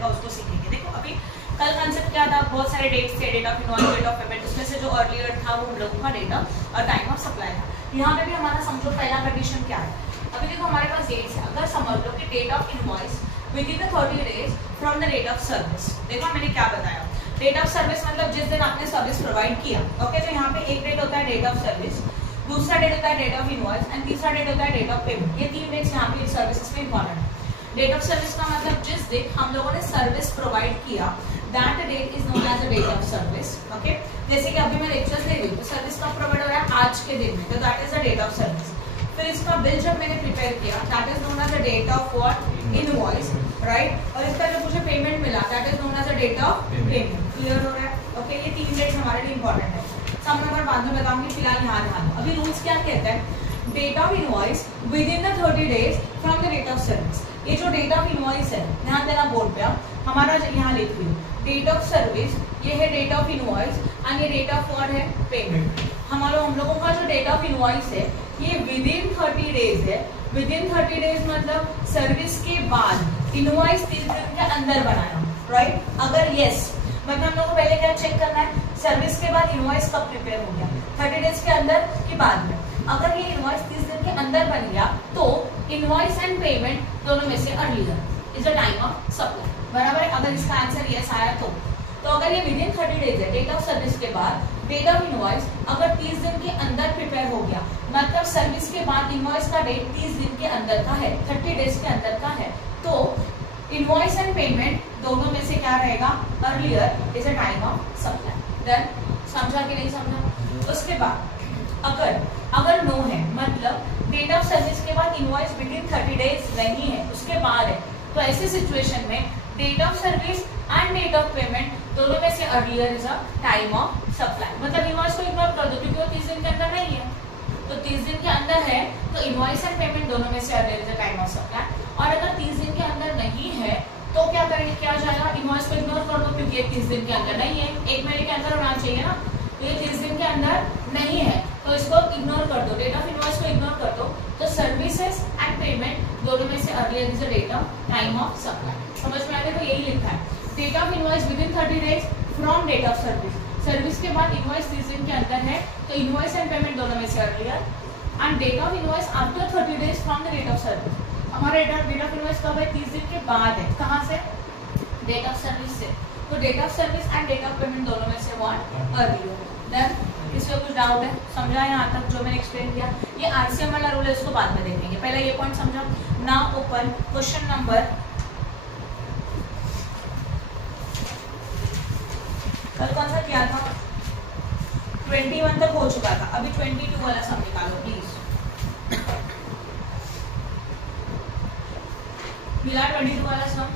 का उसको सीखेंगे। देखो अभी कल कंसेप्ट क्या था, बहुत सारे डेट्स थे, date of invoice, date of payment, उसमें से जो अर्लियर था वो हम लोगों का डेट और टाइम ऑफ सप्लाई था। यहाँ पे भी हमारा समझो पहला कंडीशन क्या है, अभी देखो हमारे पास डेट्स है, अगर समझ लो कि date of invoice within the 30 days from the date of service. देखो मैंने क्या बताया, डेट ऑफ सर्विस मतलब जिस दिन आपने सर्विस प्रोवाइड किया। ओके, तो यहाँ पे एक डेट होता है डेट ऑफ सर्विस, दूसरा डेट होता है डेट ऑफ इनवॉइस एंड तीसरा डेट होता है डेट ऑफ पेमेंट। ये 3 डेट्स यहाँ पे सर्विसेज में इंपॉर्टेंट है। डेट ऑफ सर्विस का मतलब जिस दिन हम लोगों ने सर्विस प्रोवाइड किया, that date is known as a date of service. Okay, जैसे कि अभी मैं लेक्चर दे रही हूँ तो सर्विस कब प्रोवाइड हो रहा है, आज के दिन में, तो that is the date of service. फिर इसका बिल जब मैंने प्रिपेयर किया, that is known as a date of what, invoice, right. और इसका जो मुझे पेमेंट मिला, that is known as a date of payment. Clear हो रहा है? ओके, ये 3 डेट्स हमारे लिए इंपॉर्टेंट है। सब नंबर बाद में बताऊंगी, फिलहाल यहाँ ध्यान दो। अभी रूल्स क्या कहते हैं, date of invoice within the 30 days from the date of service. ये जो डेट ऑफ इनवॉइस है, ध्यान देना बोर्ड पे, हमारा यहाँ लिख रही हूँ डेट ऑफ सर्विस, ये है डेट ऑफ इनवॉइस एंड ये डेट ऑफ व्हाट है, पेमेंट। हम लोगों का जो डेट ऑफ इनवॉइस है ये विद इन 30 डेज है। विद इन 30 डेज मतलब सर्विस के बाद इनवॉइस 30 दिन के अंदर बनाना, राइट। अगर यस मतलब हम लोग को पहले क्या चेक करना है, सर्विस के बाद इनवॉइस कब प्रिपेयर हो गया, 30 डेज के अंदर कि बाद में। अगर ये इनवॉइस 30 दिन के अंदर बन गया तो इनवॉइस एंड पेमेंट दोनों में से earlier is the time of supply. बराबर है? अगर इसका आंसर यस आया तो अगर ये विद इन 30 डेज है, डेट ऑफ सर्विस के बाद डेट ऑफ इनवॉइस अगर 30 दिन के अंदर प्रिपेयर हो गया, मतलब सर्विस के बाद इनवॉइस का डेट 30 दिन के अंदर का है, 30 डेज के अंदर का है, तो इनवॉइस एंड पेमेंट दोनों में से क्या रहेगा, earlier is a time of supply. Then समझा कि नहीं समझा? उसके बाद अगर नो है, मतलब डेट ऑफ सर्विस के बाद इनवॉइस विद इन 30 डेज नहीं है, उसके बाद है, तो ऐसी सिचुएशन में date of service and date of payment दोनों में से earlier is a time of supply. मतलब इनवॉइस को इग्नोर कर दो क्योंकि वो 30 दिन के अंदर नहीं है, तो 30 दिन के अंदर है तो इनवॉइस एंड पेमेंट दोनों में से earlier is a time of supply. और अगर 30 दिन के अंदर नहीं है तो क्या करेंगे, क्या जाएगा, इनवॉइस को इग्नोर कर दो क्योंकि ये 30 दिन के अंदर नहीं है, 1 महीने के अंदर होना चाहिए ना, तो ये 30 दिन के अंदर नहीं है तो इसको इग्नोर कर दो, डेट ऑफ इनवॉइस को इग्नोर कर दो, तो सर्विसेज एंड पेमेंट दोनों में से earlier is the date of time of supply. समझ में आया? तो यही लिखा है, date of invoice within 30 days from date of service. Service के बाद इनवॉइस 30 दिन के अंदर है तो इनवॉइस एंड पेमेंट दोनों में से earlier, and date of invoice after 30 days from the date of service. हमारा डेट ऑफ इनवॉइस कब है, 30 दिन के बाद है, कहाँ से, डेट ऑफ सर्विस से, तो date of service and date of payment दोनों में से व्हाट, अर्लियर। देन किसी को कुछ डाउट है, समझा यहाँ तक जो मैंने एक्सप्लेन किया? ये आरसीएम वाला रूल है, इसको बाद में देखेंगे, पहले ये पॉइंट समझो। नाउ ओपन क्वेश्चन नंबर, कल कौन सा किया था, 21 तक हो चुका था, अभी 22 वाला सम निकालो प्लीज। मिला 22 वाला सम,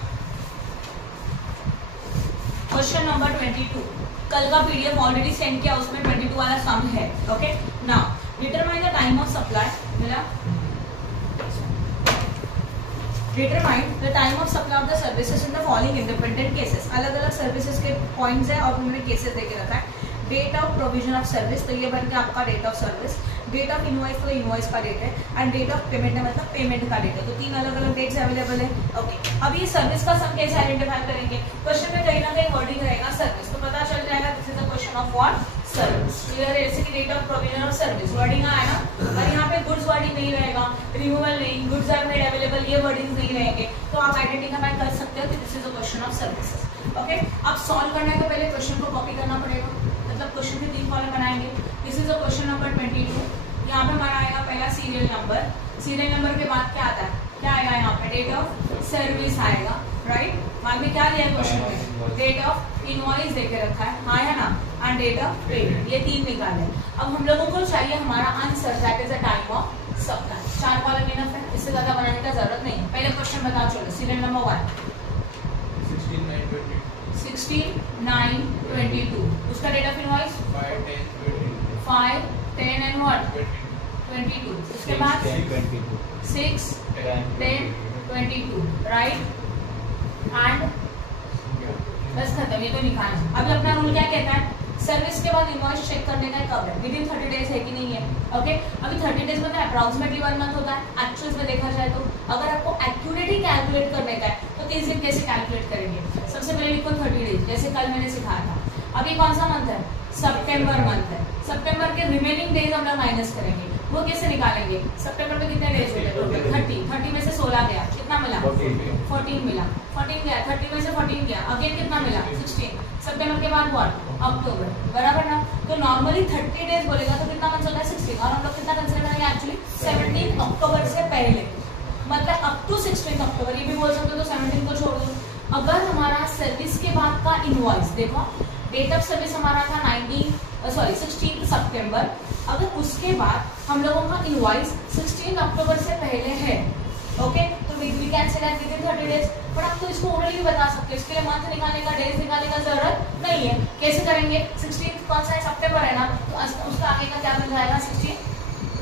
क्वेश्चन नंबर 22, कल का पीडीएफ ऑलरेडी सेंड किया, उसमें 22 वाला सम है। Okay, now determine the time of supply, मिला, determine the time of supply of the services in the following independent cases. अलग अलग सर्विसेज के पॉइंट्स है और उन्होंने केसेस देके रखा है। Date of provision of service, तो ये बन के आपका date of service, date of invoice तो इनवॉइस का डेट है, एंड डेट ऑफ पेमेंट है मतलब पेमेंट का डेट है, तो 3 अलग अलग डेट्स अवेलेबल है। ओके, अब ये सर्विस का सम कैसे आइडेंटिफाई करेंगे, क्वेश्चन में कहीं ना कहीं वर्डिंग रहेगा सर्विस, तो पता चल जाएगा this is the question of what, service. Clear है? जैसे कि date of provision of service wording आया ना, और यहाँ पे गुड्स वर्डिंग नहीं रहेगा, रिमूवल नहीं, गुड्स आर मेड अवेलेबल, ये वर्डिंग नहीं रहेंगे, तो आप आइडेंटिफाई कर सकते हो कि this is the question of services. Okay, अब सॉल्व करने के पहले क्वेश्चन को कॉपी करना पड़ेगा, मतलब क्वेश्चन के 3 कॉलम बनाएंगे। This is the question number 22, यहाँ पे हमारा आएगा पहला सीरियल नंबर, सीरियल नंबर के बाद क्या आता है, क्या आएगा यहाँ पे, डेट ऑफ सर्विस आएगा, राइट। बाद में क्या दिया है क्वेश्चन में, डेट ऑफ इनवॉइस देके रखा है, हाँ है ना, एंड डेट ऑफ पेमेंट, ये 3 निकाले। अब हम लोगों को चाहिए हमारा answer, that is the time of supply. 4 column enough है, इससे ज्यादा बनाने का जरूरत नहीं है। पहले क्वेश्चन बताओ, चलो सीरियल नंबर 1, 16/9/22, उसका date of invoice 5, 10 and what, 22, उसके बाद 6, 10, 22, राइट, एंड बस खत्म, ये तो निकालना। अभी अपना रूल क्या कहता है, सर्विस के बाद इनवॉइस चेक करने का कब है, विद इन 30 डेज है कि नहीं है। ओके, अभी 30 डेज मतलब अप्रॉक्सीमेटली 1 मंथ होता है, एक्चुअल में देखा जाए तो अगर आपको एक्यूरेटली कैलकुलेट करने का है तो 30 दिन कैसे कैलकुलेट करेंगे? सबसे पहले लिखो 30 डेज, जैसे कल मैंने सिखाया था। अभी कौन सा मंथ है? सितंबर मंथ है। सितंबर के रिमेनिंग डेज हम लोग माइनस करेंगे, वो कैसे निकालेंगे? सितंबर में कितने डेज होते हैं? 30 में से 16 गया, कितना मिला? 14 मिला। 14 गया, 30 में से 14 गया, अगेन कितना मिला? 16। सितंबर के बाद व्हाट? अक्टूबर, बराबर ना? तो नॉर्मली 30 डेज बोलेगा तो कितना मंथ होता है? 16। और हम लोग कितना कंसीडर करेंगे एक्चुअली? 17 अक्टूबर से पहले, मतलब अप टू 16 अक्टूबर, ये भी बोल सकते हो। तो 17 को छोड़ दो। अगर हमारा सर्विस के बाद का इनवॉइस देखो, डेट ऑफ सर्विस हमारा था 16 सितंबर, अगर उसके बाद हम लोगों का इनवॉइस 16 अक्टूबर से पहले है, ओके, तो we can say that within 30 days. पर आप तो इसको ओरली भी बता सकते हो, इसके लिए मंथ निकालने का, डेज निकालने का जरूरत नहीं है। कैसे करेंगे? 16 कौन सा है? सितंबर है ना, तो उसका आगे का क्या बन जाएगा? 16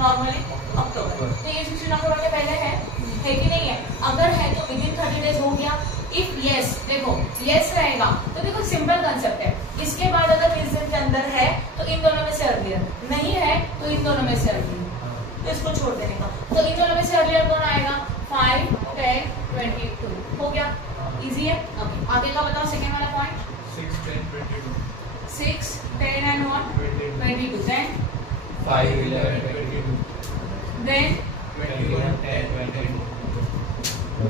नॉर्मली अक्टूबर। तो ये 16 अक्टूबर के पहले है कि नहीं है? अगर है तो विदिन 30 डेज हो गया। इफ यस, देखो यस रहेगा तो देखो सिंपल कंसेप्ट है, इसके बाद अगर 30 दिन के अंदर है तो इन दोनों में से अर्लियर, नहीं है तो इन दोनों में से अर्लियर, तो इसको छोड़ देने का। तो इन दोनों में से अर्लियर कौन आएगा? 5, 10, 22 हो गया, इजी है। आगे का बताओ, सेकेंड वाला point. 6, 10, 22 6, 10 and what? 22 then 5, 11, 22 then 21, 10, 22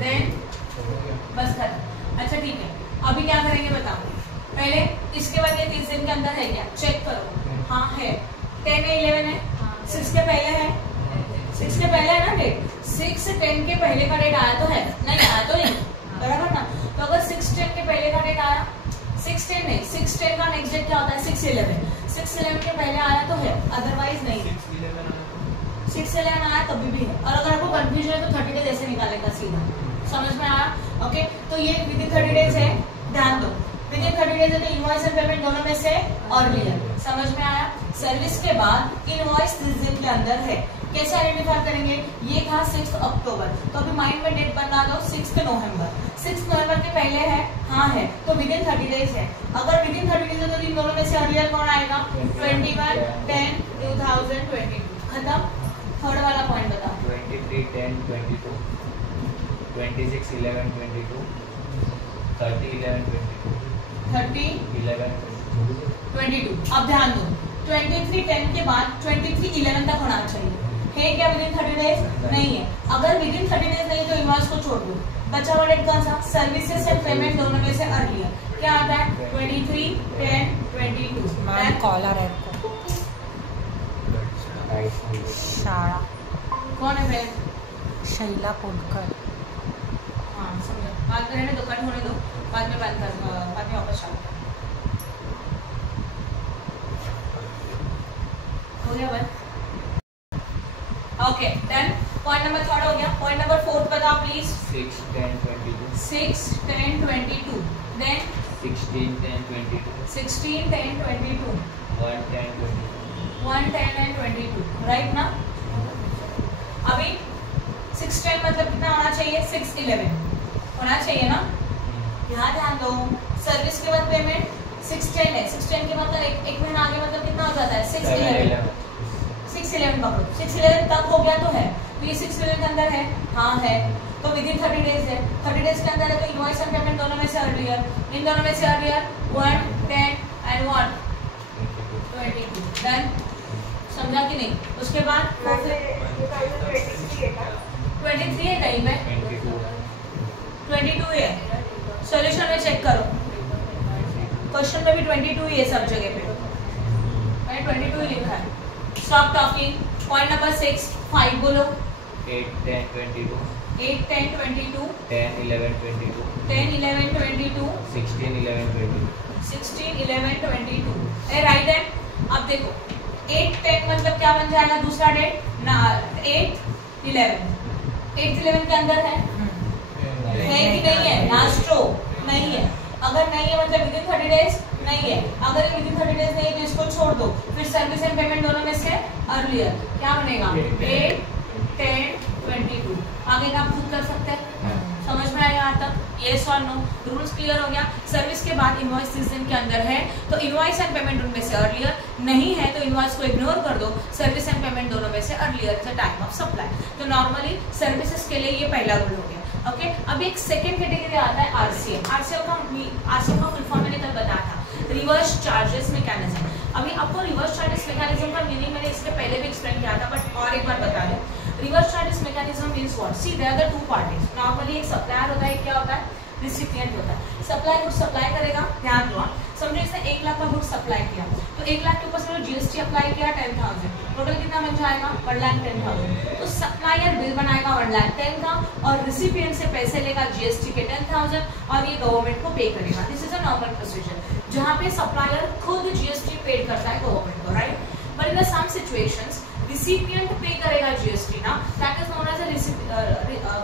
then बस खत्म। अच्छा ठीक है, अभी क्या करेंगे बताओ? पहले इसके बाद ये 30 दिन के अंदर है क्या? चेक करो। हाँ है। 10 है, 11 है, 6 के पहले है, 6 के पहले है ना डेट? 6 से 10 के पहले का डेट आया तो है? नहीं आया तो नहीं, बराबर ना? तो अगर 6, 10 के पहले का डेट आया, 6, 10 नहीं, 6, 10 का नेक्स्ट डेट क्या होता है? 6, 11। 6, 11 के पहले आया तो है, अदरवाइज नहीं। 6, 11 आया तभी भी है। और अगर आपको कंफ्यूजन है तो 30 डेज ऐसे निकालेगा सीधा, समझ में आया? ओके, तो ये विदिन 30 डेज है, ध्यान दो। विदिन 30 डेज है तो इनवॉइस एंड पेमेंट दोनों में से अर्लियर, समझ में आया? सर्विस के बाद इनवॉइस 30 दिन के अंदर है, कैसे आइडेंटिफाई करेंगे? ये था 6 अक्टूबर, तो अभी माइंड में डेट बना दो 6 नवंबर। 6 नवंबर के पहले है? हाँ है, तो विदिन 30 डेज है। अगर विदिन 30 डेज है तो इन दोनों में से अर्लियर कौन आएगा? 21, 10, 2022 खत्म। थर्ड वाला पॉइंट बताओ। 23, 10, 22 26, 11, 22 30, 11, 22 30, 11, 22। अब ध्यान दो, 23, 10 के बाद 23, 11 तक होना चाहिए, है क्या विदिन 30 डेज? नहीं है। अगर विदिन 30 डेज नहीं तो इनवॉइस को छोड़ दो। बचा हुआ डेट कौन सा? सर्विसेज एंड पेमेंट दोनों में से अर्लियर क्या आता है? 23, 10, 22। मैम कॉलर है शाळा, कौन है फ्रेंड? शैला पोलकर। हाँ समझो, बाद में रहने दो, कट होने दो, बाद में बात कर, बाद में वापस चालू हो गया बस। Okay done. पॉइंट नंबर 3 हो गया। पॉइंट नंबर 4 बताओ प्लीज। 6, 10, 22 6, 10, 22 देन 16, 10, 22 16, 10, 22 1, 10, 22 1, 10 and 22 राइट ना? अभी 6, 10 मतलब कितना होना चाहिए? 6, 11 होना चाहिए ना? यहाँ ध्यान दो, सर्विस के बाद पेमेंट 6, 10 है, 6, 10 के मतलब एक महीना आगे मतलब कितना हो जाता है? 6, 11 6, 11 पकड़ो, 6, 11 तक हो गया तो है, तो ये 6, 11 के अंदर है? हाँ है, तो विदिन 30 डेज है। 30 डेज के अंदर है तो इनवॉइस एंड पेमेंट दोनों में से अर्लियर, इन दोनों में से अर्लियर 1, 10 and 1, 22 डन। समझा कि नहीं? उसके बाद 23 है कहीं पे? 22 है, सॉल्यूशन में चेक करो, क्वेश्चन में भी 22 ही है सब जगह पे, मैंने 22 ही लिखा है। Stop talking. पॉइंट नंबर 6, 5 बोलो। 8, 10, 22 8, 10, 22 10, 11, 22 10, 11, 22 16, 11, 22 16, 11, 22 ए राइट है। अब देखो 8, 10 मतलब क्या बन जाएगा दूसरा डेट ना? 8, 11 8, 11 के अंदर है कि नहीं है? लास्ट रो नहीं है। अगर नहीं है मतलब विदिन 30 डेज नहीं है। अगर विदिन 30 डेज नहीं है तो इसको छोड़ दो, फिर सर्विस एंड पेमेंट दोनों में से अर्लियर क्या बनेगा? 8, 10, 22 आगे का आप खुद कर सकते हैं। समझ में आया यहाँ तक? यस और नो? रूल्स क्लियर हो गया। सर्विस के बाद इनवॉइस 30 दिन के अंदर है तो इनवॉइस एंड पेमेंट उनमें से अर्लियर, नहीं है तो इनवॉइस को इग्नोर कर दो, सर्विस एंड पेमेंट दोनों में से earlier is the time of supply. तो नॉर्मली सर्विसेज के लिए ये पहला रूल हो गया। ओके, अब एक सेकेंड कैटेगरी आता है आरसीएम। आरसीएम का फुल फॉर्म मैंने कल बताया था, रिवर्स चार्जेस मैकेनिज्म। अभी आपको रिवर्स चार्जेस मैकेनिज्म का मीनिंग मैंने इसके पहले भी एक्सप्लेन किया था, बट और एक बार बता दूं। Reverse charges mechanism means what? See there are the two parties. Normally एक सप्लायर होता है, क्या होता है? रिसिपिएंट होता है। सप्लाई गुड सप्लाई करेगा, ध्यान दो। समझो इसने 1 लाख का गुड सप्लाई किया, तो 1 लाख के ऊपर से जीएसटी अप्लाई किया 10,000, टोटल कितना बन जाएगा? 1,10,000। तो सप्लायर बिल बनाएगा 1,10,000 का और रिसिपिएंट से पैसे लेगा जीएसटी के 10,000 और ये गवर्नमेंट को पे करेगा। This is a normal procedure जहाँ पे सप्लायर खुद जीएसटी पेड करता है गवर्नमेंट को, right? But in some situations recipient pay करेगा जीएसटी ना, दैट इज नोन एज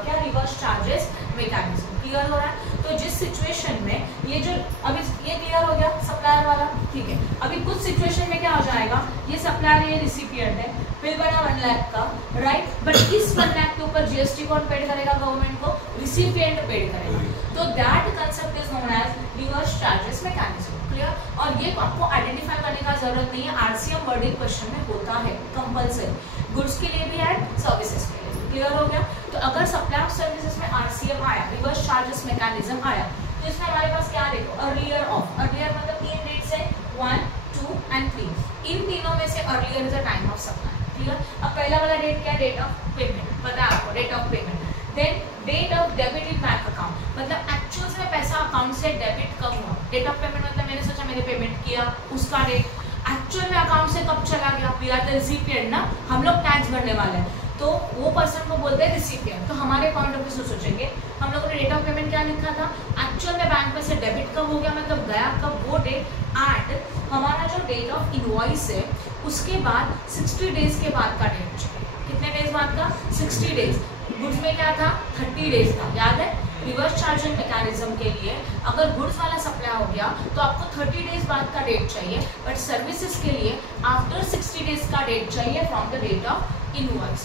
क्या रिवर्स चार्जेस मैकेनिज्म। क्लियर हो रहा है? तो जिस सिचुएशन में ये जो अभी ये क्लियर हो गया सप्लायर वाला, ठीक है। अभी कुछ सिचुएशन में क्या हो जाएगा, ये सप्लायर ये रिसिपिएंट है, बिल बना 1 लाख का, राइट? बट इस 1 लाख के ऊपर जीएसटी कौन पेड करेगा? गवर्नमेंट को रिसिपिएंट पेड करेगा। तो that concept is known as reverse charges mechanism. Clear? और ये आपको आइडेंटिफाई करने का जरूरत नहीं है, आरसीएम वर्डिंग क्वेश्चन में होता है कंपल्सरी, गुड्स के लिए भी है, सर्विसेज के लिए। क्लियर हो गया? तो अगर सप्लाई ऑफ सर्विसेज में आरसीएम आया, रिवर्स चार्जेस मैकेनिज्म आया, तो इसमें हमारे पास क्या देखो, अर्लियर ऑफ। अर्लियर मतलब 3 डेट्स है, 1, 2 एंड 3। इन तीनों में से earlier is the time of supply. Clear? अब पहला वाला डेट क्या है? डेट ऑफ पेमेंट, पता है आपको, date of payment. Then date of debit in bank account, मतलब एक्चुअल में पैसा अकाउंट से डेबिट कब हुआ। डेट ऑफ पेमेंट मतलब मैंने सोचा मैंने पेमेंट किया, उसका डेट। एक्चुअल में अकाउंट से कब चला गया? वी आर द रिसिपिएंट ना, हम लोग टैक्स भरने वाले हैं, तो वो पर्सन को बोलते हैं रिसिपिएंट। तो हमारे पॉइंट ऑफ व्यू से सोचेंगे, हम लोगों ने डेट ऑफ पेमेंट क्या लिखा था? एक्चुअल में बैंक में से डेबिट कब हो गया, मतलब गया कब, वो डेट। एंड हमारा जो डेट ऑफ इनवॉइस है उसके बाद 60 डेज के बाद का डेट चाहिए। कितने डेज बाद का? 60 डेज। गुड्स में क्या था? 30 डेज था, याद है? रिवर्स चार्जिंग मैकेनिज्म के लिए अगर गुड्स वाला सप्लाई हो गया तो आपको 30 डेज बाद का डेट चाहिए, बट सर्विसेज के लिए आफ्टर 60 डेज का डेट चाहिए from the date of invoice.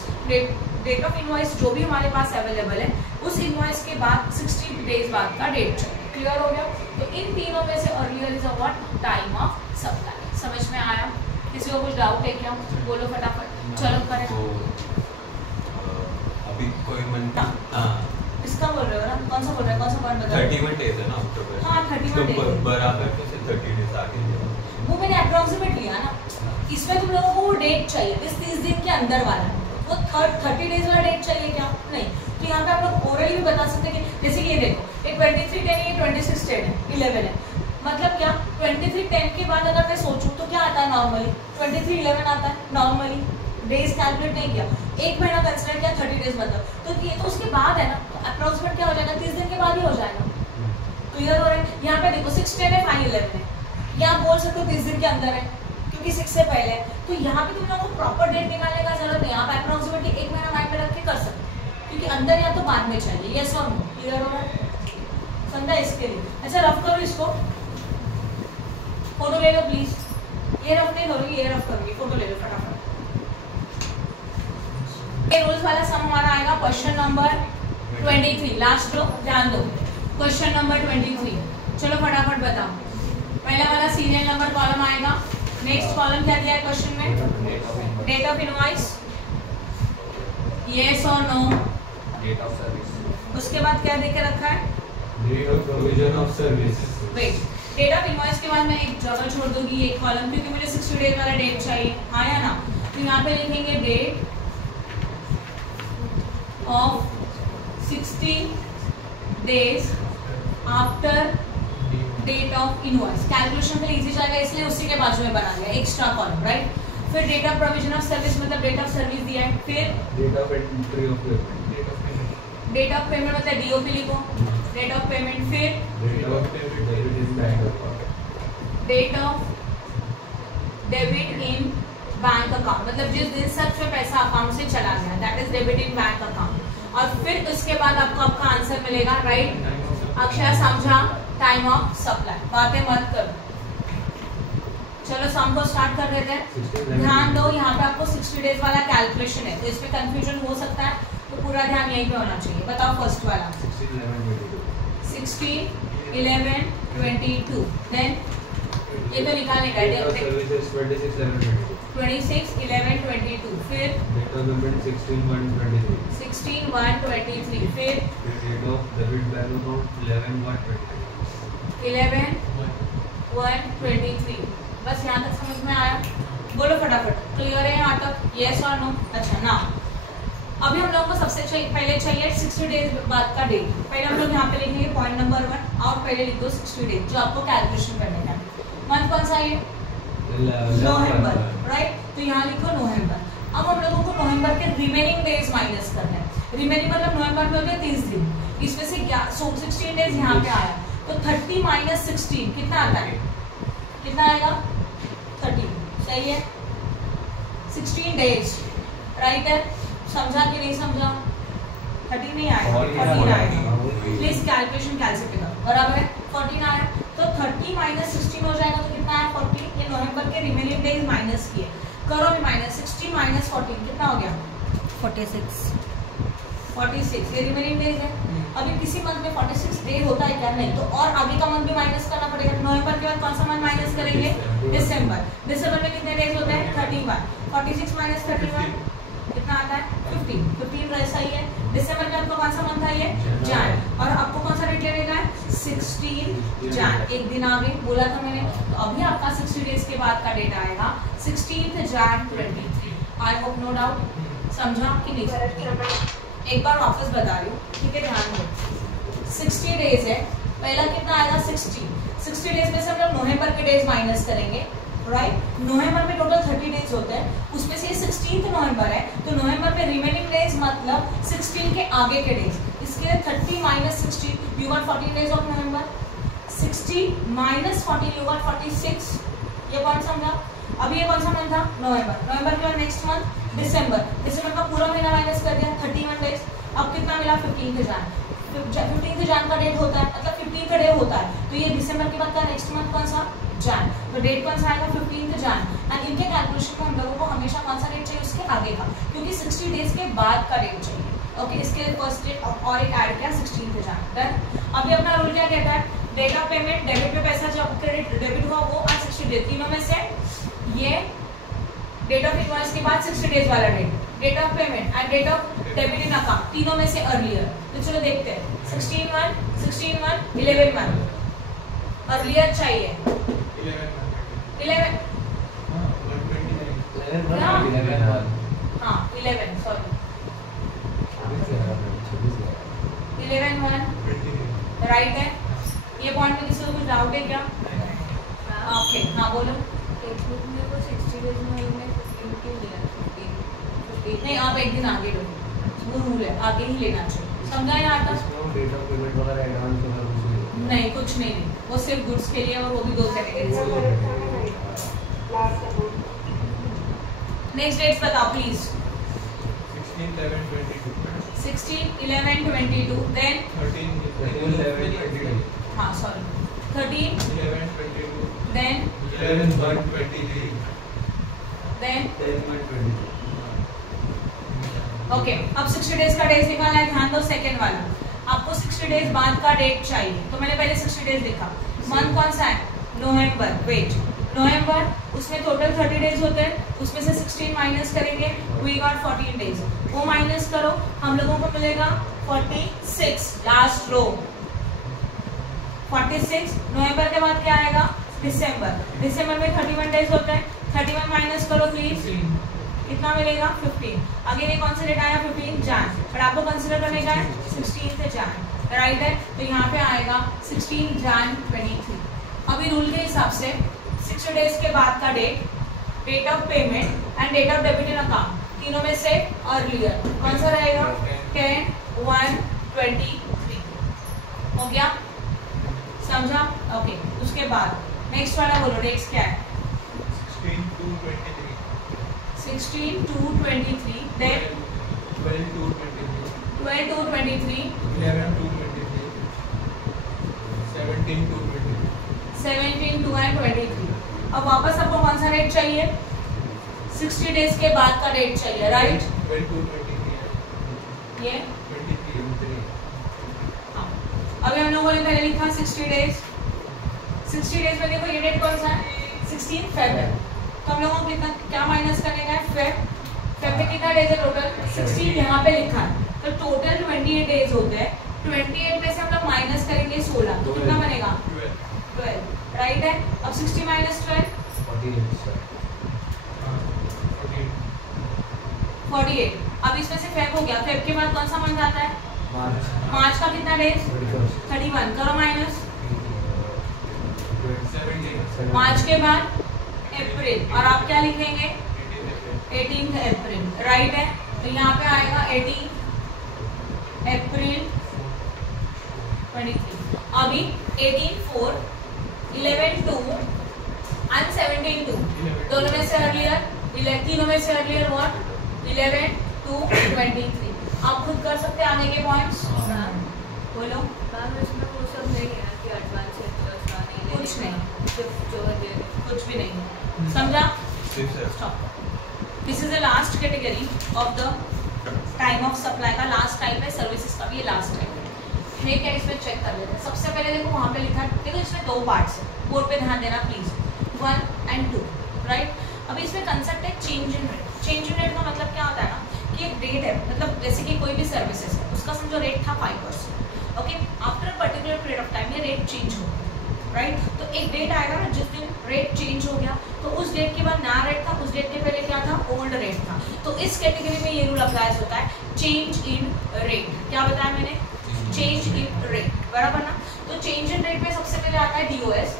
Date of invoice जो भी हमारे पास अवेलेबल है, उस इनवॉइस के बाद 60 डेज बाद का डेट चाहिए। क्लियर हो गया? तो इन तीनों में से earlier is a what? Time of supply. समझ में आया? किसी को कुछ डाउट है क्या? बोलो फटाफट, चलो करें। अभी कोई इसका बोल रहे हो ना? कौन सा बोल रहे हैं? कौन सा पॉइंट बता रहे हो? 31 डेज है ना अक्टूबर। हाँ, 31 डेज बराबर तो से 30 डेज आगे वो मैंने अप्रोक्सीमेट लिया ना। इसमें तुम लोगों को वो डेट चाहिए, इस 30 दिन के अंदर वाला, वो 30 डेज वाला डेट चाहिए क्या? नहीं। तो यहाँ पे आप लोग ओरली भी बता सकते हैं कि जैसे कि ये देखो, ये 23/10 है, ये 26/10 है, 11 है, मतलब क्या 23/10 के बाद अगर मैं सोचूं तो क्या आता है नॉर्मली? 23/11 आता है नॉर्मली। डेज कैलकुलेट नहीं किया, एक महीना कंसिडर किया, 30 डेज मतलब, तो ये तो उसके बाद है ना, तो अप्रोक्सीमेट क्या हो जाएगा? 30 दिन के बाद ही हो जाएगा। क्लियर हो रहा है? यहाँ पे देखो 6/10 है, 5/11 है, या आप बोल सकते हो 30 दिन के अंदर है क्योंकि 6 से पहले है। तो यहाँ पे तुम लोगों को प्रॉपर डेट निकालने का जरूरत नहीं, आप अप्रोक्सीमेटली 1 महीना माइंड में रख के कर सकते हो, क्योंकि अंदर या तो बाद में चाहिए। यस और नो? क्लियर हो रहा है? समझा? इसके लिए अच्छा रफ करो, इसको फोटो ले लो प्लीज। ये रफ नहीं करूँगी, ये रफ करूँगी, फोटो ले लो फटाफट। ये रूल्स वाला सम हमारा आएगा क्वेश्चन नंबर 23, लास्ट रो, ध्यान दो। क्वेश्चन नंबर 23, चलो फटाफट बताओ। पहला वाला सीरियल नंबर कॉलम आएगा। नेक्स्ट कॉलम क्या दिया है क्वेश्चन में? डेट ऑफ इनवॉइस, यस और नो? Date of service. उसके बाद क्या देके रखा है? Date of provision of service. Wait, date of invoice के बाद मैं एक जगह छोड़ दूंगी एक कॉलम, क्योंकि मुझे 60 डेज वाला डेट चाहिए, हाँ या ना? तो यहाँ पे लिखेंगे date of 60 days after date of invoice. Calculation में इजी जाएगा इसलिए उसी के बाजू में बना लिया एक्स्ट्रा कॉलम, राइट? फिर date of provision of service मतलब डेट ऑफ सर्विस दिया है। फिर date of entry of payment, date of payment मतलब डीओपी लिखो, डेट ऑफ पेमेंट। फिर date of debit in bank account, date of debit in bank account मतलब जिस दिन सबसे पैसा अकाउंट से चला गया, that is debit in bank account. और फिर उसके बाद आपको आपका आंसर मिलेगा, राइट? अक्षय समझा? Time of supply. बातें मत करो, चलो सम को स्टार्ट कर देते हैं। ध्यान दो, यहाँ पे आपको 60 डेज वाला कैलकुलेशन है, तो इसमें कंफ्यूजन हो सकता है, तो पूरा ध्यान यहीं पे होना चाहिए। बताओ फर्स्ट वाला 60, 11, 22, देन ये तो निकालने का है। 26, 11, 22 26, 11, 22, फिर डेट ऑफ पेमेंट 16/1/23, 16/1/23, फिर date of debit bank account 11/1/23, 11/1/23। बस यहाँ तक समझ में आया? बोलो फटाफट, क्लियर है यहाँ तक? यस और नो? अच्छा ना, अभी हम लोग को सबसे पहले चाहिए 60 डेज बाद का डेट। पहले हम लोग यहाँ पे लिखेंगे पॉइंट नंबर 1, और पहले लिख दो 60 डेज जो आपको कैलकुलेशन करने का। मंथ कौन सा है? नवंबर, राइट? तो यहाँ लिखो नवंबर। अब हम लोगों को नवंबर के रिमेनिंग डेज माइनस करना है। रिमेनिंग मतलब नवंबर में हो गया 30 दिन, इसमें से 16 डेज यहाँ पे आया, तो 30 - 16 कितना आता है? कितना आएगा? 30, सही है? 16 डेज, राइट है? समझा कि नहीं समझा? 30 नहीं आया, 14 आया। प्लीज कैलकुलेशन कैसे करो, बराबर है? 14 आया, तो 30 - 16 हो जाएगा, तो कितना आया? 40। ये नवंबर के रिमेनिंग डेज माइनस किए, करो भी माइनस। 60 - 14 कितना हो गया? 46। 46 ये रिमेनिंग डेज है। अभी किसी मंथ में 46 डे होता है क्या? नहीं, तो और आगे का मंथ भी माइनस करना पड़ेगा। नवंबर के बाद कौन सा मंथ माइनस करेंगे? दिसंबर। दिसंबर में कितने डेज होते हैं? 31। 46 - 31 कितना आता है? 15। 15 वैसा ही है। दिसंबर में आपका कौन सा मंथ है? ये जान। और आपको कौन सा डेट लेने का है? 16 जान, एक दिन आगे बोला था मैंने। तो अभी आपका 60 डेज के बाद का डेट आएगा 16 जान 23। आई होप नो डाउट, समझा कि नहीं? एक बार वापस बता रही हूँ, ठीक है? ध्यान दो, 60 डेज है, पहला कितना आएगा? 60 डेज में से हम लोग नवंबर के डेज माइनस करेंगे, राइट? नवंबर में टोटल 30 डेज होते हैं, उसमें से 16 नवंबर है, तो नवंबर में रिमेनिंग डेज मतलब 16 के आगे के डेज। इसके लिए 30 - 16 you got 14 days of November. 60 - 14 you got 46। ये कौन सा था? अभी ये कौन सा मंथ था? नवंबर। नवंबर के बाद नेक्स्ट मंथ दिसंबर। दिसंबर का पूरा महीना माइनस कर दिया, 31 डेज। अब कितना मिला? 15 जान। 15 जान का डेट होता है, मतलब 15 का डे होता है, तो ये दिसंबर के बाद का नेक्स्ट मंथ कौन सा? जान। तो डेट कौन सा आएगा? 15 जान। एंड इनके कैलकुलेशन में हम लोगों को हमेशा कौन सा डेट चाहिए? उसके आगे का, क्योंकि 60 डेज के बाद का डेट चाहिए। ओके, इसके फर्स्ट डेट और एक ऐड किया 16 जान। डन। अभी अपना रूल क्या कहता है? डेट ऑफ पेमेंट, डेबिट पे पैसा जब क्रेडिट डेबिट हुआ वो और 60 डेज, तीनों में से ये डेट ऑफ इनवॉइस के बाद 60 डेज वाला date, date of payment and date of debit in account, तीनों में से अर्लियर। तो चलो देखते हैं। 16/1, 16/1, 11/1 अर्लियर चाहिए। 11 हाँ 11 सॉरी 11/1 राइट है। ये पॉइंट में किसी को कुछ डाउट है क्या? ओके हाँ बोलो। नहीं आप एक दिन आगे लो, वो रूल है, आगे ही लेना चाहिए। समझा यहाँ तक? डेट ऑफ पेमेंट वगैरह एडवांस वगैरह नहीं, कुछ नहीं, वो सिर्फ गुड्स के लिए, और वो भी 2 कैटेगरी से। नेक्स्ट डेट्स बताओ प्लीज। 16, 11, 22 देन 13 हाँ सॉरी 13 देन 11/1/23 देन 10/22 ओके। अब 60 डेज का डेज निकालना है, ध्यान दो। सेकंड वाला आपको 60 डेज बाद का डेट चाहिए, तो मैंने पहले 60 डेज लिखा। मंथ कौन सा है? नवंबर। वेट, नवंबर, उसमें टोटल 30 डेज होते हैं, उसमें से 16 माइनस करेंगे, वी गॉट 14 डेज। वो माइनस करो, हम लोगों को मिलेगा 46, लास्ट रो 46। नवंबर के बाद क्या आएगा? दिसंबर। दिसंबर में 31 डेज होते हैं, 31 माइनस करो प्लीज, कितना मिलेगा? 15। अगेन ये कौन सा डेट आया? 15 जान, पर आपको कंसिडर करने का है 16 जान, राइट है? तो यहाँ पे आएगा 16 जान 23। अभी रूल के हिसाब से 60 डेज के बाद का date, date of payment and date of debit in account, तीनों में से अर्लियर कौन सा रहेगा? 10/1/23 हो गया, समझा? ओके, उसके बाद नेक्स्ट वाला बोलो, डेट्स क्या है? 16 to 23 then 12 to 23 12 to 23 11 to 23 17 to 23 17 to and 23। अब वापस आपको कौन सा डेट चाहिए? 60 डेज के बाद का डेट चाहिए, राइट? 12 to 23 ये 23 हाँ। अभी हम लोगों ने पहले लिखा 60 डेज। 60 डेज में देखो ये डेट कौन सा है? 16 फेब है, तो हम लोगों को कितना क्या माइनस करने का है, फेब में कितना डेज है टोटल 16 यहाँ पे लिखा है, तो टोटल 28 डेज होते हैं। 28 में से हम लोग माइनस करेंगे 16, तो कितना बनेगा 12, राइट है। अब 60 माइनस 12 48। अब इसमें से फेब हो गया, फेब के बाद कौन सा मंथ आता है, मार्च का कितना डेज 31, करो माइनस। मार्च के बाद अप्रैल, और आप क्या लिखेंगे 18 अप्रैल, राइट है। तो यहाँ पे आएगा 18 अप्रैल 23। अभी 18/4, 11/2 and 17/2 दोनों में से अर्लियर, तीनों में से अर्लियर व्हाट 11/2/23। आप खुद कर सकते हैं आगे के पॉइंट्स, बोलो। मैम इसमें वो सब नहीं है कि एडवांस इंटरेस्ट नहीं, कुछ नहीं, सिर्फ जो है कुछ भी नहीं, समझा। Stop. This is the last category of the time of supply का लास्ट टाइप है, सर्विसेज का भी ये लास्ट टाइप है। है क्या, इसमें चेक कर लेते हैं। सबसे पहले देखो वहाँ पे लिखा है, देखो इसमें दो पार्ट्स है, बोर्ड पे ध्यान देना प्लीज, 1 and 2, राइट। अभी इसमें कंसेप्ट है change in rate. Change in rate का मतलब क्या होता है ना कि एक रेट है, मतलब जैसे कि कोई भी सर्विसेज है उसका समझो रेट था 5%, okay, after particular period of time ये रेट चेंज हो गया, राइट। तो एक डेट आएगा ना जिस दिन रेट चेंज हो गया, तो उस डेट के बाद नया रेट था, उस डेट के पहले क्या था, ओल्ड रेट था। तो इस कैटेगरी में ये रूल अप्लाई होता है, चेंज इन रेट। क्या बताया मैंने, चेंज इन रेट, बराबर ना। तो चेंज इन रेट में सबसे पहले आता है DOS,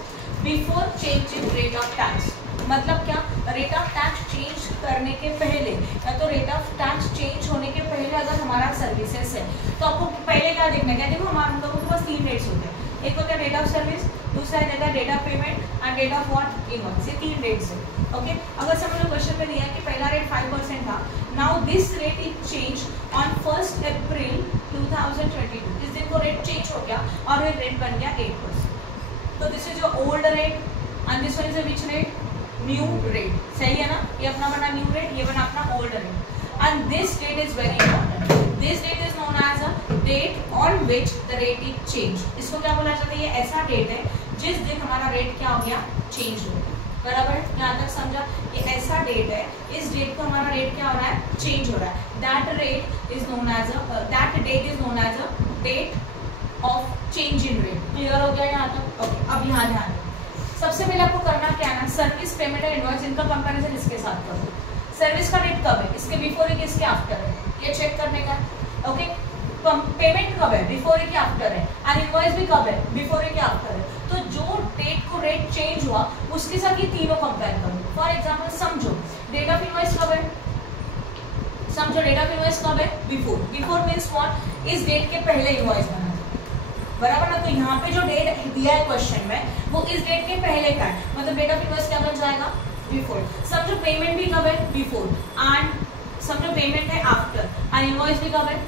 before change in rate of tax. मतलब क्या, रेट ऑफ टैक्स चेंज करने के पहले या तो रेट ऑफ टैक्स चेंज होने के पहले अगर हमारा सर्विसेज है तो आपको पहले क्या देखना है, देखो हम लोगों के पास 3 डेट्स होते हैं, एक होता है डेट ऑफ सर्विस, दूसरा रहता है date of payment and date of what invoice. ये 3 डेट्स है, ओके। अगर समझ लो क्वेश्चन में दिया है कि पहला रेट 5% था, now this rate is change on 1 अप्रैल 2022। इस दिन को रेट चेंज हो गया और ये रेट बन गया 8%। तो this is your old rate and this one is which rate, new rate, सही है ना। ये अपना बना न्यू रेट, ये बना अपना old rate. And this date is very important, this date is known as a date on which the rate is change. इसको क्या बोला जाता है, ये ऐसा डेट है जिस दिन हमारा रेट क्या हो गया, चेंज हो गया, बराबर। यहाँ तक समझा, ये ऐसा डेट है, इस डेट को हमारा रेट क्या हो रहा है, चेंज हो रहा है। That rate is known as a, that date is known as a date of change in rate. Clear हो गया यहाँ तक, ओके। अब यहाँ ध्यान, सबसे पहले आपको करना क्या है ना, सर्विस पेमेंट और इनवॉइस इनका कंपैरिजन इसके साथ करो। सर्विस का डेट कब है, इसके बिफोर है कि इसके आफ्टर है, ये चेक करने का, ओके। पेमेंट कब है, बिफोर है कि आफ्टर है, एंड इनवॉइस भी कब है, बिफोर है कि आफ्टर है। तो जो डेट को रेट चेंज हुआ उसके साथ ये तीनों कंपेयर करो। फॉर एग्जाम्पल समझो डेट ऑफ इनवॉइस कब है, समझो डेट ऑफ इनवॉइस कब है, बिफोर। बिफोर मीन्स व्हाट, इस डेट के पहले इनवॉइस बना, बराबर ना। तो यहाँ पे जो डेट दिया है क्वेश्चन में वो इस डेट के पहले का है, मतलब डेट ऑफ इनवॉइस क्या बन जाएगा, बिफोर। समझो पेमेंट भी कब है, बिफोर, एंड समझो पेमेंट है आफ्टर, एंड इनवॉइस भी कब है,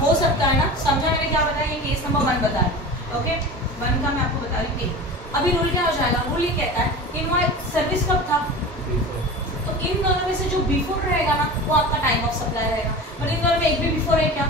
हो सकता है ना। समझा मैंने क्या बताया, ये केस नंबर 1 बताया, ओके। 1 का मैं आपको बता रही हूँ। अभी रूल क्या हो जाएगा, रूल ये कहता है इनवॉइस सर्विस कब था, तो इन दोनों में से जो बिफोर रहेगा ना वो आपका टाइम ऑफ सप्लाई रहेगा। बट इन दोनों में एक भी बिफोर है क्या,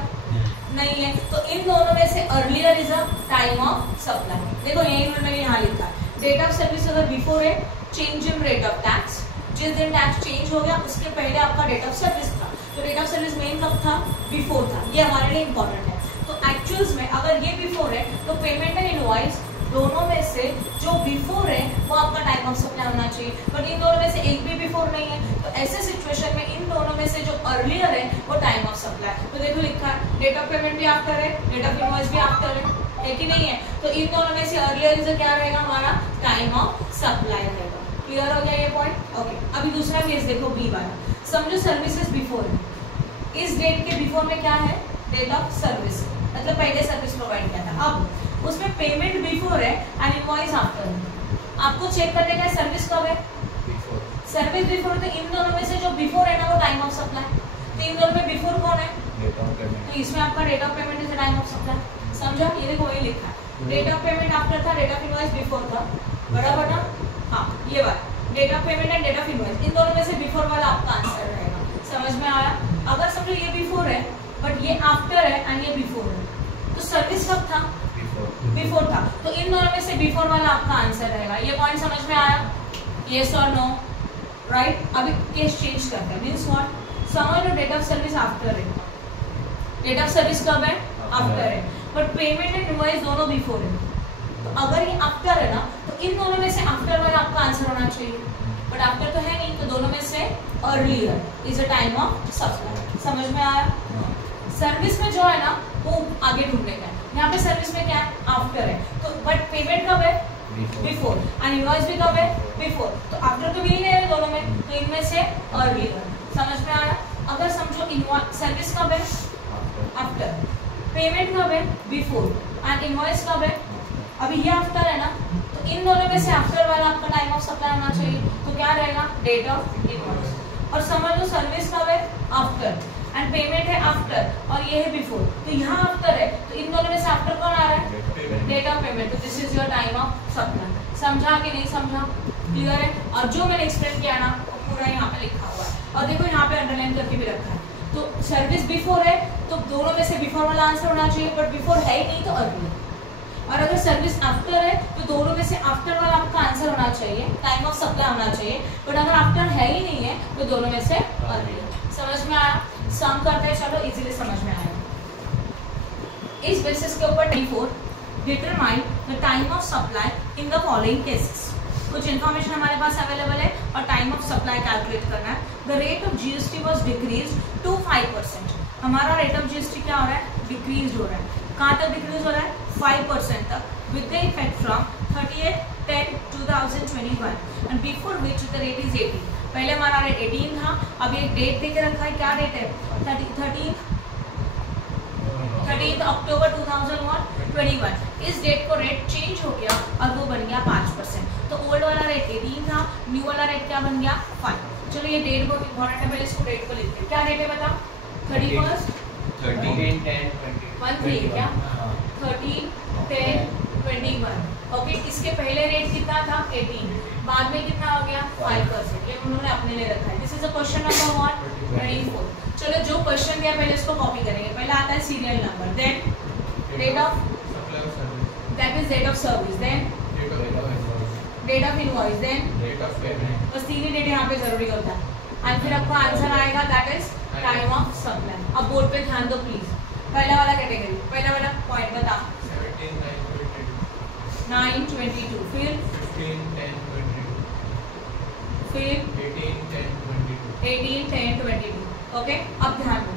नहीं है, तो इन दोनों में से earlier is a time of supply. देखो यही रूल मैंने यहाँ लिखा है, डेट ऑफ सर्विस अगर बिफोर है, change in rate of tax, जिस दिन टैक्स चेंज हो गया उसके पहले आपका डेट ऑफ सर्विस था, तो डेट ऑफ सर्विस मेन कब था, बिफोर था। ये हमारे लिए इंपॉर्टेंट है। तो एक्चुअल्स में अगर ये बिफोर है तो पेमेंट एंड इनवॉइस दोनों में से जो बिफोर है वो आपका टाइम ऑफ सप्लाई होना चाहिए, बट इन दोनों में से एक भी बिफोर नहीं है, तो ऐसे सिचुएशन में इन दोनों में से जो अर्लियर है वो टाइम ऑफ सप्लाई। तो देखो लिखा है डेट ऑफ पेमेंट भी आफ्टर है, डेट ऑफ इनवॉइस भी आफ्टर है कि नहीं है, तो इन दोनों में से अर्लियर से क्या रहेगा, हमारा टाइम ऑफ सप्लाई रहेगा। क्लियर हो गया ये पॉइंट, ओके। अभी दूसरा केस देखो बी वाला, समझो सर्विसेज बिफोर है, इस डेट के बिफोर में क्या है, डेट ऑफ सर्विस, मतलब पहले सर्विस प्रोवाइड किया था, अब उसमें पेमेंट बिफोर है एंड इनवॉइस आफ्टर है। आपको चेक करने का सर्विस कब है, सर्विस बिफोर, तो इन दोनों में से जो बिफोर है ना वो टाइम ऑफ सप्लाई, तो इन दोनों में बिफोर कौन है, तो इसमें आपका date of payment is time of supply. समझा, ये देखो वही लिखा है, डेट ऑफ पेमेंट आफ्टर था, डेट ऑफ इनवॉइस बिफोर था, बराबर ना। हाँ ये बात, date of payment and date of invoice इन दोनों में से बिफोर वाला आपका आंसर रहेगा। समझ में आया। अगर समझो ये बिफोर है बट ये आफ्टर है एंड ये बिफोर है, तो सर्विस कब था, बिफोर था, तो इन दोनों में से बिफोर वाला आपका आंसर रहेगा। ये पॉइंट समझ में आया। यस और नो, राइट। अभी केस चेंज करते हैं, means what, someone date of service after है, डेट ऑफ सर्विस कब है, आफ्टर है, बट पेमेंट एंड इनवॉइस दोनों बिफोर है। तो अगर ये आफ्टर है ना, तो इन दोनों में से आफ्टर वाला आपका आंसर होना चाहिए, बट आफ्टर तो है नहीं, तो दोनों में से earlier is a time of supply. समझ में आया? सर्विस में जो है ना वो आगे ढूंढने का है, यहाँ पे सर्विस में क्या है, आफ्टर है, तो बट पेमेंट कब है, बिफोर, एंड इनवॉइस भी कब है, बिफोर, तो आफ्टर तो भी नहीं है दोनों में, तो इनमें से अर्लियर। समझ में आया? अगर समझो सर्विस कब है, आफ्टर, पेमेंट कब है, बिफोर, एंड इनवॉइस कब है, अभी ये आफ्टर है ना, तो इन दोनों में से आफ्टर वाला आपका टाइम ऑफ सप्लाई होना चाहिए, तो क्या रहेगा, डेट ऑफ इनवॉइस। और समझ लो सर्विस कब है, आफ्टर, एंड पेमेंट है आफ्टर, और ये है बिफोर, तो यहाँ आफ्टर है, तो इन दोनों में से आफ्टर कौन आ रहा है, डेट ऑफ पेमेंट, तो this is your time of supply. समझा कि नहीं समझा? क्लियर है? और जो मैंने एक्सप्लेन किया ना वो पूरा यहाँ पे लिखा हुआ है, और देखो यहाँ पे अंडरलाइन करके भी रखा है। तो सर्विस बिफोर है तो दोनों में से बिफोर वाला आंसर होना चाहिए, बट बिफोर है ही नहीं तो अर्लियर। और अगर सर्विस आफ्टर है तो दोनों में से आफ्टर वाला आपका आंसर होना चाहिए, टाइम ऑफ सप्लाई होना चाहिए, बट अगर आफ्टर है ही नहीं है तो दोनों में से अर्लियर। समझ में आया? सम करते हैं, चलो इजीली समझ में आएगा। इस बेसिस के ऊपर 24 determine the time of supply in the following cases. कुछ इन्फॉर्मेशन हमारे पास अवेलेबल है और टाइम ऑफ सप्लाई कैलकुलेट करना है। The rate of GST was decrease to 5%। हमारा रेट ऑफ जीएसटी क्या हो रहा है, डिक्रीज हो रहा है। कहाँ तक डिक्रीज हो रहा है, 5% तक, with the effect from 38/10/2021 and before which the rate is 18। पहले हमारा रेट 18 था, अब एक डेट देके रखा है, क्या डेट है, 13 अक्टूबर 2021। इस डेट को रेट चेंज हो गया और वो बन गया 5%। तो ओल्ड वाला रेट 18 था, न्यू वाला रेट क्या बन गया, 5। चलो ये डेट बहुत इंपॉर्टेंट है, पहले इसको डेट को लिखते हैं। क्या डेट है बता, 31 13 क्या 13/10/21। ओके, इसके पहले रेट कितना था, 18, बाद में कितना हो गया, 5%। ये उन्होंने अपने लिए रखा है। This is a question number 124। चलो जो क्वेश्चन दिया पहले इसको कॉपी करेंगे। पहला आता है serial number, then date of, that is date of service, then date of invoice, then date of payment. बस तीन ही डेट यहाँ पे जरूरी होता है, और फिर आपको आंसर आएगा, that is time of supply. अब बोर्ड पे ध्यान दो प्लीज। पहला वाला कैटेगरी, पहला वाला पॉइंट बता, 9/22, फिर 15/10/22, फिर 18/10/22। 18/10/22। ओके, अब ध्यान दो,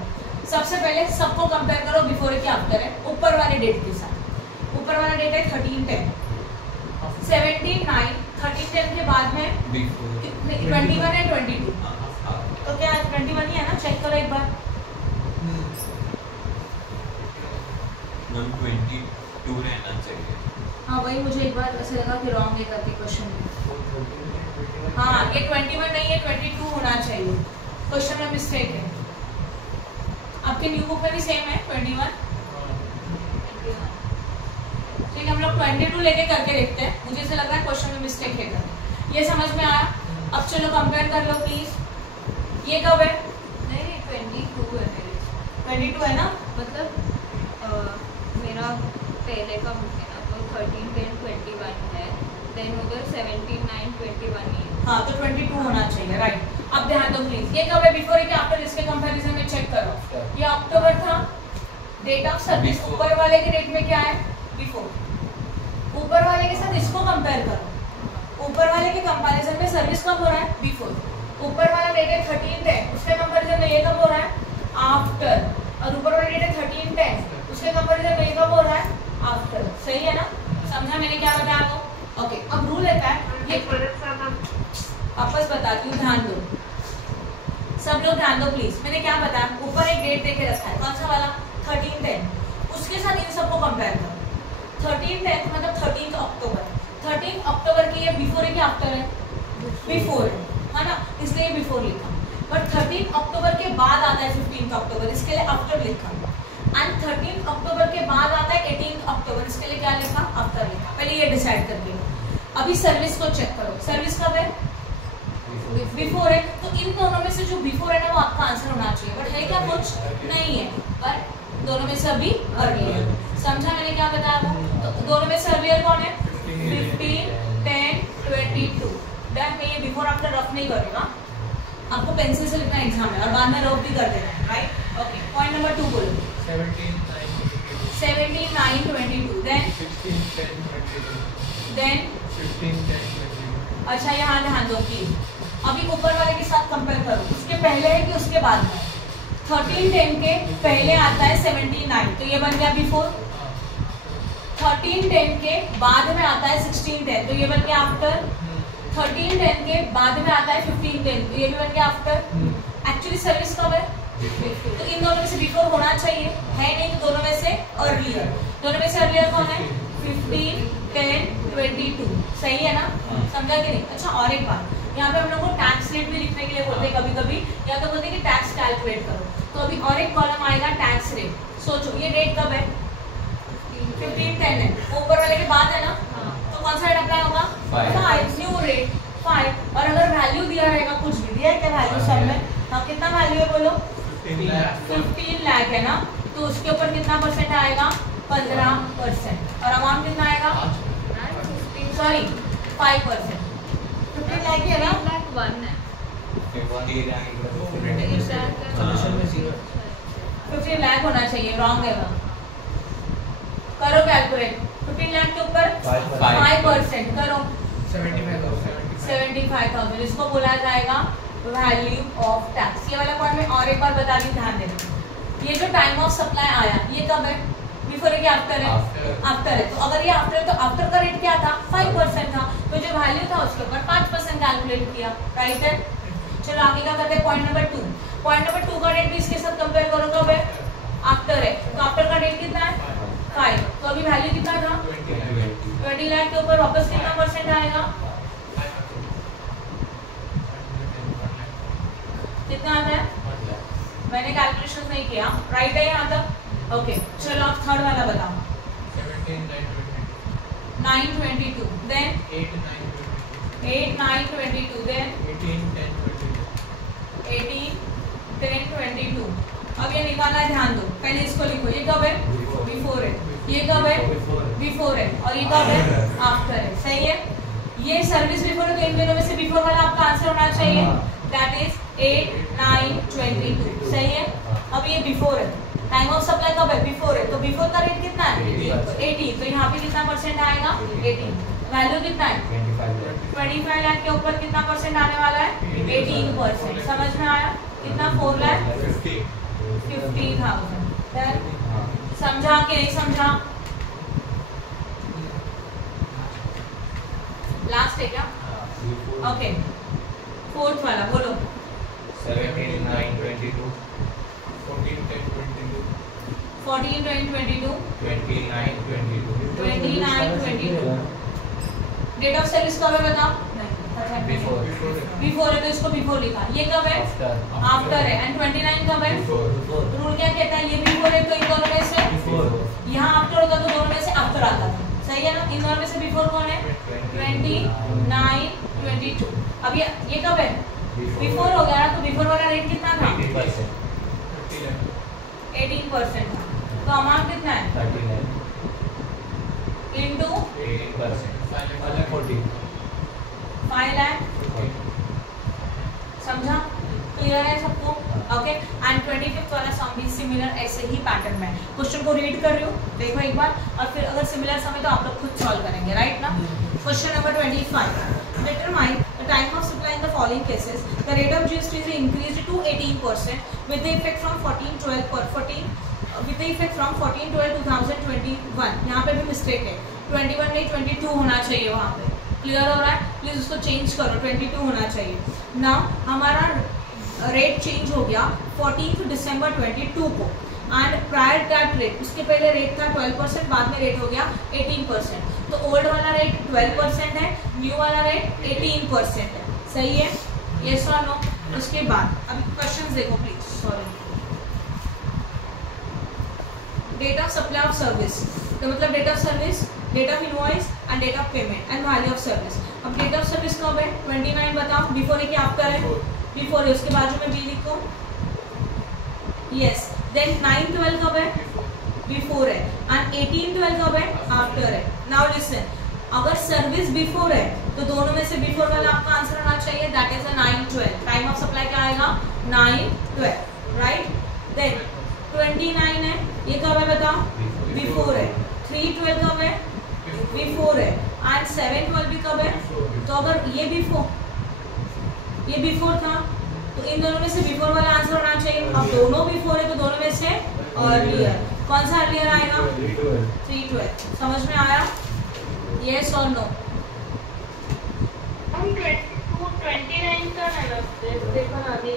सबसे पहले सबको कंपेयर करो बिफोर के आफ्टर है, ऊपर वाले डेट के साथ। ऊपर वाला डेट है 13/10, 17/9, 13/10 के बाद में 21 है 22, तो क्या 21 ही है ना, चेक करो एक बार। 22 रहना चाहिए। हाँ वही मुझे एक बार ऐसे लगा कि रॉन्ग है करके क्वेश्चन में। हाँ ये 21 नहीं है, 22 होना चाहिए, क्वेश्चन में मिस्टेक है। आपके न्यू बुक में भी सेम है 21। ठीक है, हम लोग 22 लेके करके देखते हैं, मुझे ऐसा लग रहा है क्वेश्चन में मिस्टेक है करके। ये समझ में आया? अब चलो कंपेयर कर लो प्लीज। ये कब है, नहीं 22 है मेरे, 22 है ना, मतलब मेरा पहले का बुक है ना, तो 13/10/21 है, देन उधर 17/9/21 ही है। हाँ तो 22 होना चाहिए, राइट। अब ध्यान दो प्लीज, ये कब है, बिफोर के आफ्टर, इसके कंपैरिजन में चेक करो। ये अक्टूबर था, डेट ऑफ सर्विस ऊपर वाले के डेट में क्या है, बिफोर। ऊपर वाले के साथ इसको कंपेयर करो, ऊपर वाले के कंपैरिजन में सर्विस कब हो रहा है, बिफोर। ऊपर वाला डेट है 13/10, उसके कंपैरिजन में ये कब हो रहा है, आफ्टर। और ऊपर वाला डेट है 13/10, उसके कंपैरिजन में ये कब हो रहा है, आफ्टर। सही है ना? समझा मैंने क्या बताया आपको? ओके, अब रूल रहता है, ये वापस बताती हूँ, ध्यान दो सब लोग, ध्यान दो प्लीज। मैंने क्या बताया, ऊपर एक डेट देके रखा है, कौन सा वाला, 13/10, उसके साथ इन सबको कंपेयर करो। 13/10 मतलब 13 अक्टूबर, 13 अक्टूबर की ये बिफोर है कि आफ्टर है, बिफोर है ना, इसलिए बिफोर लिखा। बट 13 अक्टूबर के बाद आता है 15 अक्टूबर, इसके लिए आफ्टर लिखा। एंड 13 अक्टूबर के बाद आता है 18 अक्टूबर, इसके लिए क्या लिखा, आफ्टर लिखा। पहले ये डिसाइड करके लो। अभी सर्विस को चेक करो, सर्विस कब है, बिफोर है, तो इन दोनों में से जो बिफोर है ना वो आपका आंसर होना चाहिए, बट है क्या, कुछ नहीं है, पर दोनों में से अभी अर्लियर। समझा मैंने क्या बताया वो? तो दोनों में से अर्लियर कौन है, 15/10/22। डन, मैं ये बिफोर आफ्टर रफ नहीं करेगा, आपको पेंसिल से लिखना एग्जाम है और बाद में रफ भी कर देना है, राइट? ओके, पॉइंट नंबर 2 बोलो। 17, 9, 22. 17, 9, 22, देन 16, 10, 22. देन 15, 10, 22. अच्छा यहाँ ध्यान दो प्लीज, अभी ऊपर वाले के साथ कंपेयर करो, उसके पहले है कि उसके बाद में? 13, 10 के पहले आता है 17, 9, तो ये बन गया बिफोर। 13, 10 के बाद में आता है 16, 10, तो ये बन गया आफ्टर। 13, 10 के बाद में आता है 15, 10, तो ये भी बन गया आफ्टर। एक्चुअली सर्विस कब है? तो इन दोनों में से बिफोर होना चाहिए, है नहीं तो दोनों में से अर्लियर। दोनों में से अर्लियर कौन है? 15, 10, 22, सही है ना? समझा कि नहीं? अच्छा और एक बात, यहाँ पे हम लोग को टैक्स रेट भी लिखने के लिए बोलते हैं कभी कभी, या तो बोलते हैं कि टैक्स कैलकुलेट करो, तो अभी और एक कॉलम आएगा टैक्स रेट। सोचो ये रेट कब है? 15, 10 है, ऊपर वाले के बाद है ना, तो कौन सा रेट अप्लाई होगा? 5, न्यू रेट 5। और अगर वैल्यू दिया रहेगा, कुछ भी दिया है क्या वैल्यू सब में? हाँ, कितना वैल्यू है बोलो? 15 लाख है ना, तो उसके ऊपर कितना परसेंट आएगा? 15%। और अमाउंट कितना आएगा? सॉरी 5%। 15 लाख है ना? 1 है। 15 लाख होना चाहिए, रॉन्ग है वहाँ। करो कैलकुलेट, 15 लाख के ऊपर 5% करो 75,000, इसको बोला जाएगा वैल्यू ऑफ टैक्स। ये वाला पॉइंट में और एक बार बता दी, ध्यान देना। ये जो टाइम ऑफ सप्लाई आया, ये कब है? बिफोर है कि आफ्टर है? आफ्टर है। तो अगर ये आफ्टर है तो आफ्टर का रेट क्या था? 5% था, तो जो वैल्यू था उसके ऊपर 5% कैलकुलेट किया, राइट है? चलो आगे क्या करते हैं, पॉइंट नंबर 2। पॉइंट नंबर 2 का रेट भी इसके साथ कंपेयर करो, कब है? आफ्टर है, तो आफ्टर का रेट कितना है? 5। तो अभी वैल्यू कितना था? 20 लाख के ऊपर वापस कितना परसेंट आएगा? कितना आता है? मैंने कैलकुलेशन नहीं किया, राइट है यहाँ तक? ओके, चलो आप थर्ड वाला बताओ। 9, 22, देन 8, 9, 22, देन 18, 10, 22। अब ये निकालना है, ध्यान दो, पहले इसको लिखो। ये कब है? बिफोर है। ये कब है? बिफोर है। और ये कब है? आफ्टर है, सही है? ये सर्विस बिफोर है, तो इन दोनों में से बिफोर वाला आपका आंसर होना चाहिए, दैट इज 8, 9, 22, सही है? अब ये बिफोर है, टाइम ऑफ सप्लाई कब है? बिफोर है, तो बिफोर का रेट कितना है? 18, तो यहाँ पे कितना परसेंट आएगा? 18। वैल्यू कितना है? 25 लाख के ऊपर कितना परसेंट आने वाला है? 18%। समझ में आया? कितना? 4,50,000। समझा कि नहीं समझा? लास्ट है क्या? ओके, फोर्थ वाला बोलो। 17, 9, 22, 14, 10, 22, 29, 22. 29, 22। डेट ऑफ सर्विस कब है बताओ? बिफोर है, तो इसको बिफोर लिखा। ये कब है? आफ्टर है। एंड 29 कब है? रूल क्या कहता है? ये बिफोर है, तो इन दोनों में से यहाँ आफ्टर होता तो दोनों में से आफ्टर आता था, सही है ना? इन दोनों में से बिफोर कौन है? 29, 22। अब ये कब है? बिफोर हो गया, तो बिफोर वाला रेट कितना था? 18% था, तो अमाउंट कितना है? 39 इंटू 5 लाख। समझा? क्लियर है सबको? ओके, एंड 25th वाला सम भी सिमिलर ऐसे ही पैटर्न में। क्वेश्चन को रीड कर रही हूँ, देखो एक बार, और फिर अगर सिमिलर सम है तो आप लोग खुद सॉल्व करेंगे, राइट ना? Question number 25, determine the time of supply in the following cases. The rate of GST is increased to 18% with the effect from 14/12/2021। यहाँ पे भी मिस्टेक है, 21 नहीं 22 होना चाहिए वहाँ पे। क्लियर हो रहा है? प्लीज उसको चेंज करो, 22 होना चाहिए। नाउ हमारा रेट चेंज हो गया 14 दिसंबर 22 को, एंड प्रायर दैट रेट, उसके पहले रेट था 12%, बाद में रेट हो गया 18%। तो ओल्ड वाला रेट 12% है, न्यू वाला रेट 18% है, सही है? यस और नो? उसके बाद अभी क्वेश्चंस देखो please. Sorry, date of supply of service, तो मतलब date of service, date of invoice and date of payment and value of service. अब डेट ऑफ सर्विस कब है? 29 बताओ, बिफोर है कि आफ्टर है? बिफोर है, उसके बाजू में बी लिखो, यस। देन 9/12 कब है? बिफोर है, एंड 18/12 कब है? आफ्टर है। नाउ लिसन, अगर सर्विस बिफोर है तो दोनों में से बिफोर वाला आपका आंसर आना चाहिए, that is 9-12। Time of supply क्या आएगा? 9-12, राइट। देन 29 है, ये कब है बता? बिफोर है। 3-12 कब है? बिफोर है। एंड 7-12 भी कब है? तो अगर ये बिफोर था तो इन दोनों में से बिफोर वाला आंसर होना चाहिए। अब दोनों बिफोर है तो दोनों में से अर्लियर, कौन सा अर्लियर आएगा? 3-12। समझ में आया? यस और नो? हम 29 का है ना, देखो ना अभी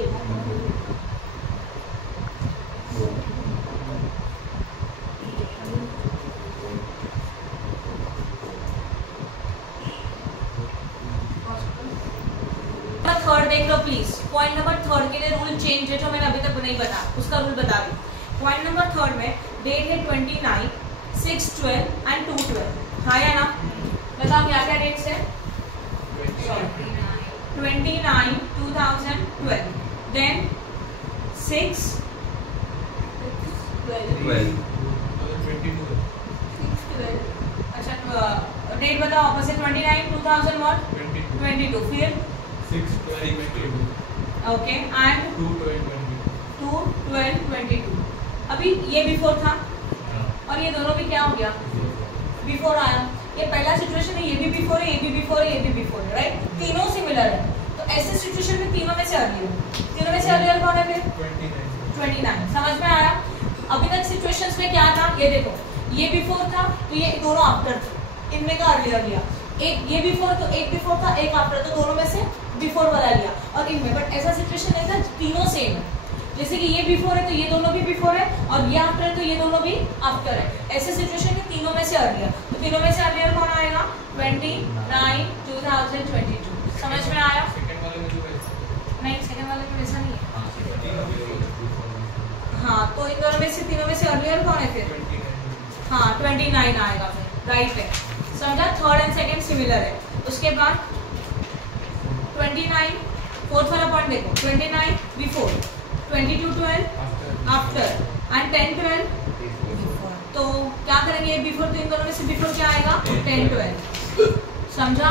थर्ड देख लो प्लीज। पॉइंट नंबर थर्ड के लिए रूल चेंज है जो मैंने अभी तक नहीं बता, उसका रूल बता रही। पॉइंट नंबर थर्ड में डेट है 29, 6-12 एंड 2-12। हाँ या ना? बताओ क्या क्या डेट्स है? 29 2012, देन 6-12। अच्छा डेट बताओ वापस से। 29 2022, फिर 6-12-22, ओके एंड 2-12-22। अभी ये बिफोर था और ये दोनों भी क्या हो गया? बिफोर आया। ये पहला सिचुएशन है, ये भी बिफोर है, ये भी बिफोर है, ये भी बिफोर है, राइट। तीनों सिमिलर है, तो ऐसे सिचुएशन में तीनों में से अर्लियर, तीनों में से अर्लियर कौन है फिर? 29। समझ में आया? अभी तक सिचुएशंस में क्या था? ये देखो, ये बिफोर था तो ये दोनों आफ्टर थे, इनमें का अर्लियर लिया। एक ये बिफोर तो एक बिफोर था, एक आफ्टर, तो दोनों में से बिफोर वाला लिया। और इनमें बट ऐसा सिचुएशन नहीं था, तीनों सेम है। जैसे कि ये बिफोर है तो ये दोनों भी बिफोर है, और ये आफ्टर है तो ये दोनों भी आफ्टर है। ऐसे सिचुएशन में तीनों में से अर्लियर, तो तीनों में से अर्लियर कौन आएगा? 29 2022। समझ में आया? नहीं, सेकंड वाले में वैसा नहीं है। हाँ, तो इन दोनों में से तीनों में से अर्लियर कौन है फिर? हाँ, 29 आएगा फिर, राइट है। समझा? थर्ड एंड सेकंड सिमिलर है। उसके बाद 29 फोर्थ वाला पॉइंट देखो, 29 बिफोर, 22-12 आफ्टर एंड 10-12। तो क्या करेंगे? बिफोर, तो इन दोनों में से बिफोर क्या आएगा? 10-12। समझा?